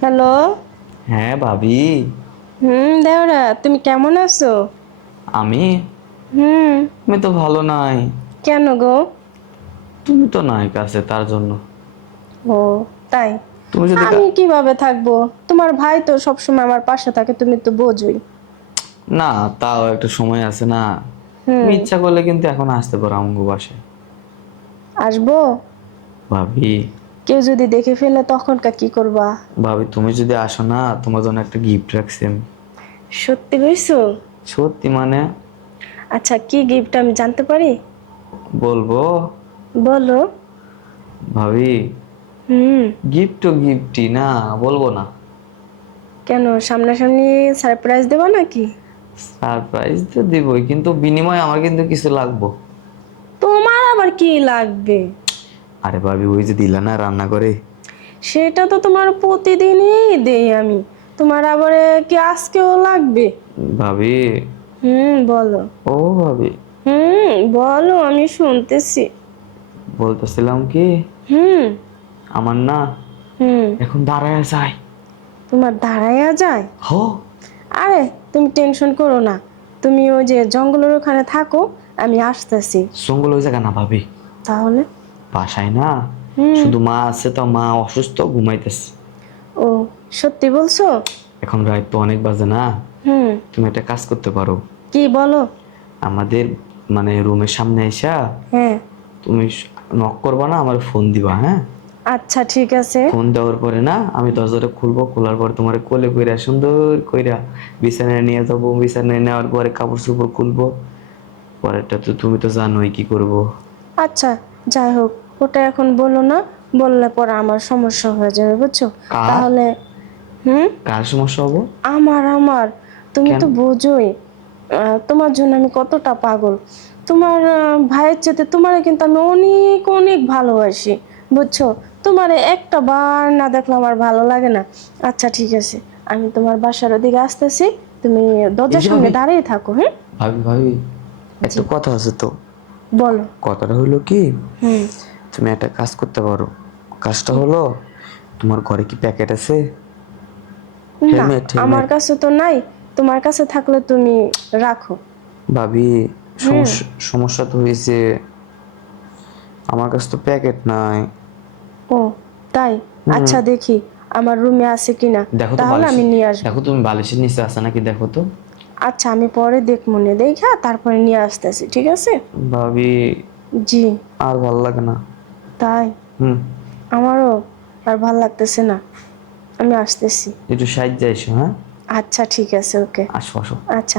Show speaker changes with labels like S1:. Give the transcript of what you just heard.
S1: Hello?
S2: হ্যাঁ ভাবি।
S1: হুম দেওরা তুমি কেমন আছো?
S2: আমি?
S1: হুম।
S2: আমি তো ভালো নাই।
S1: কেন গো?
S2: তুমি তো নাই কাছে তার জন্য।
S1: ও তাই?
S2: তুমি যদি
S1: আমি কীভাবে থাকব? তোমার ভাই তো সবসময় আমার পাশে থাকে তুমি তো বোঝোই।
S2: না তাও একটা সময় আছে না। তুমি ইচ্ছা করলে কিন্তু এখন আসতে পারো আমগো বাসায়।
S1: আসব?
S2: ভাবি।
S1: কেউ যদি দেখে ফেলে তখনকার কি করবা?
S2: ভাবি তুমি যদি আসো না তোমার জন্য একটা গিফট রাখছি আমি।
S1: সত্যি কইছো
S2: সত্যি মানে?
S1: আচ্ছা কি গিফট আমি জানতে পারি?
S2: বলব?
S1: বলো।
S2: ভাবি
S1: হুম।
S2: গিফট তো গিফটই না বলব না।
S1: কেন সামনাসামনি সারপ্রাইজ দেবা নাকি?
S2: সারপ্রাইজ তো দিবই কিন্তু বিনিময়ে আমার কিন্তু কিছু লাগবো।
S1: তোমার আবার কি লাগবে?
S2: আরে ভাবি ওই যে দিলা না রান্না করে?
S1: সেটা তো তোমার প্রতিদিনই দেই আমি। তোমার আবার কি আজকেও লাগবে?
S2: ভাবি।
S1: হুম বলো।
S2: ও ভাবি।
S1: হুম বলো আমি শুনতেছি।
S2: বলতেছিলাম কি?
S1: হুম।
S2: আমার না
S1: হুম।
S2: এখন দাঁড়ায়া যায়।
S1: তোমার দাঁড়ায়া যায়?
S2: হো।
S1: আরে তুমি টেনশন করো না। তুমি ওই যে জঙ্গলের ওখানে থাকো আমি আসতেছি।
S2: জঙ্গল ওই জায়গা না ভাবি।
S1: তাহলে?
S2: বাসায় না শুধু মা আছে তো মা অসুস্থ ঘুমাইতেছে।
S1: ও সত্যি বলছো?
S2: এখন রাত তো অনেক বাজে না।
S1: হুম।
S2: তুমি একটা কাজ করতে পারো।
S1: কি বলো?
S2: আমাদের মানে রুমের সামনে এসা
S1: হ্যাঁ।
S2: তুমি নক করবা না আমার ফোন দিবা হ্যাঁ?
S1: আচ্ছা ঠিক আছে।
S2: ফোন দেওয়ার পরে না আমি দরজাটা খুলবো খোলার পরে তোমার কোলে কইরা সুন্দর কইরা বিছানায় নিয়ে যাব বিছানায় নেওয়ার পরে কাপড় চোপড় খুলবো। পরেরটা তো তুমি তো জানোই কি করব।
S1: আচ্ছা যাই হোক। ওটা এখন বলো না বললে পরে আমার সমস্যা হয়ে যাবে বুঝছ? তাহলে হুম?
S2: কার সমস্যা হব?
S1: আমার আমার। তুমি তো বোঝোই। তোমার জন্য আমি কতটা পাগল। তোমার ভাইয়ের চেতে তোমার কিন্তু আমি অনেক অনেক ভালোবাসি বুঝছ? তোমার একটা বার না দেখলে আমার ভালো লাগে না। আচ্ছা ঠিক আছে। আমি তোমার বাসার ওদিকে আসতেছি। তুমি দরজার সামনে দাঁড়িয়ে থাকো হ্যাঁ
S2: ভাবি ভাবি একটা কথা আছে তো।
S1: বলো।
S2: কথাটা হলো কি?
S1: হুম।
S2: তুমি একটা কাজ করতে পারো। কাজটা হলো তোমার ঘরে কি প্যাকেট আছে?
S1: না। আমার কাছে তো নাই। তোমার কাছে থাকলে তুমি রাখো।
S2: ভাবি সমস্যা তো হয়েছে। আমার কাছে তো প্যাকেট নাই।
S1: ও তাই? আচ্ছা দেখি আমার রুমে আছে কিনা।
S2: দেখো
S1: তাহলে আমি নিয়ে আসব।
S2: দেখো তুমি বালিশের নিচে আছে নাকি দেখো তো।
S1: আচ্ছা আমি পরে দেখ মনে দেখা তারপরে নিয়ে আসতেছি ঠিক আছে?
S2: ভাবি
S1: জি।
S2: আর ভালো লাগে না।
S1: তাই?
S2: হুম।
S1: আমারও আর ভালো লাগতেছে না। আমি আসতেছি।
S2: একটু সাহায্য এসো হ্যাঁ?
S1: আচ্ছা ঠিক আছে ওকে।
S2: আসো আসো।
S1: আচ্ছা।